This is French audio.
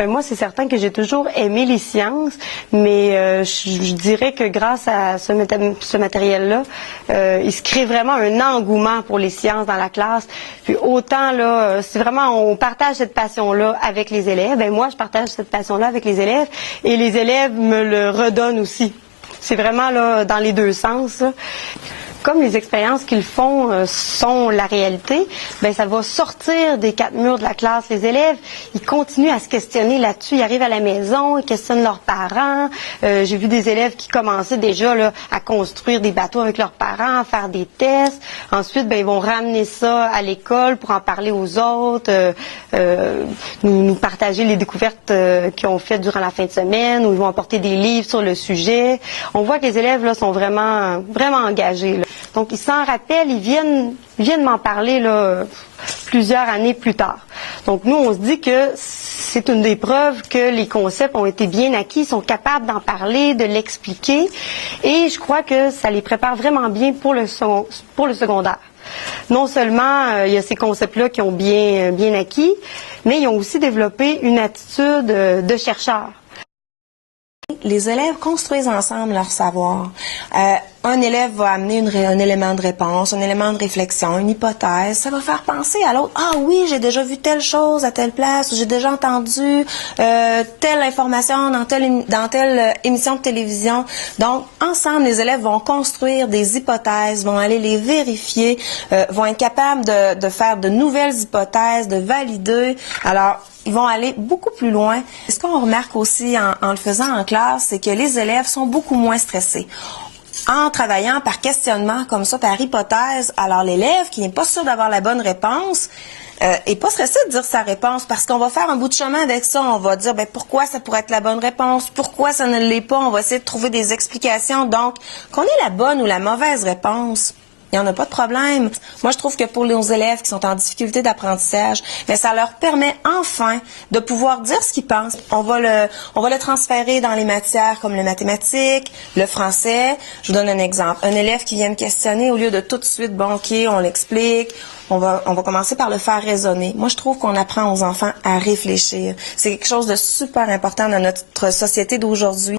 Ben moi, c'est certain que j'ai toujours aimé les sciences, mais je dirais que grâce à ce matériel-là, il se crée vraiment un engouement pour les sciences dans la classe. Puis autant là, c'est vraiment on partage cette passion-là avec les élèves. Ben moi, je partage cette passion-là avec les élèves et les élèves me le redonnent aussi. C'est vraiment là dans les deux sens. Là. Comme les expériences qu'ils font sont la réalité, ben ça va sortir des quatre murs de la classe. Les élèves, ils continuent à se questionner là-dessus. Ils arrivent à la maison, ils questionnent leurs parents. J'ai vu des élèves qui commençaient déjà là, à construire des bateaux avec leurs parents, à faire des tests. Ensuite, ben ils vont ramener ça à l'école pour en parler aux autres, nous partager les découvertes qu'ils ont faites durant la fin de semaine, ou ils vont apporter des livres sur le sujet. On voit que les élèves là sont vraiment engagés. Là. Donc, ils s'en rappellent, ils viennent m'en parler là, plusieurs années plus tard. Donc, nous, on se dit que c'est une des preuves que les concepts ont été bien acquis, sont capables d'en parler, de l'expliquer. Et je crois que ça les prépare vraiment bien pour le secondaire. Non seulement il y a ces concepts-là qui ont bien acquis, mais ils ont aussi développé une attitude de chercheur. Les élèves construisent ensemble leur savoir. Un élève va amener un élément de réponse, un élément de réflexion, une hypothèse. Ça va faire penser à l'autre. Ah oui, j'ai déjà vu telle chose à telle place, ou j'ai déjà entendu telle information dans telle émission de télévision. Donc, ensemble, les élèves vont construire des hypothèses, vont aller les vérifier, vont être capables de faire de nouvelles hypothèses, de valider. Alors, ils vont aller beaucoup plus loin. Ce qu'on remarque aussi en le faisant en classe, c'est que les élèves sont beaucoup moins stressés. En travaillant par questionnement comme ça, par hypothèse, alors l'élève qui n'est pas sûr d'avoir la bonne réponse est pas stressé de dire sa réponse parce qu'on va faire un bout de chemin avec ça. On va dire pourquoi ça pourrait être la bonne réponse, pourquoi ça ne l'est pas. On va essayer de trouver des explications. Donc, qu'on ait la bonne ou la mauvaise réponse, il n'y en a pas de problème. Moi, je trouve que pour nos élèves qui sont en difficulté d'apprentissage, ça leur permet enfin de pouvoir dire ce qu'ils pensent. On va le transférer dans les matières comme les mathématiques, le français. Je vous donne un exemple. Un élève qui vient me questionner, au lieu de tout de suite, OK, on l'explique, on va commencer par le faire raisonner. Moi, je trouve qu'on apprend aux enfants à réfléchir. C'est quelque chose de super important dans notre société d'aujourd'hui.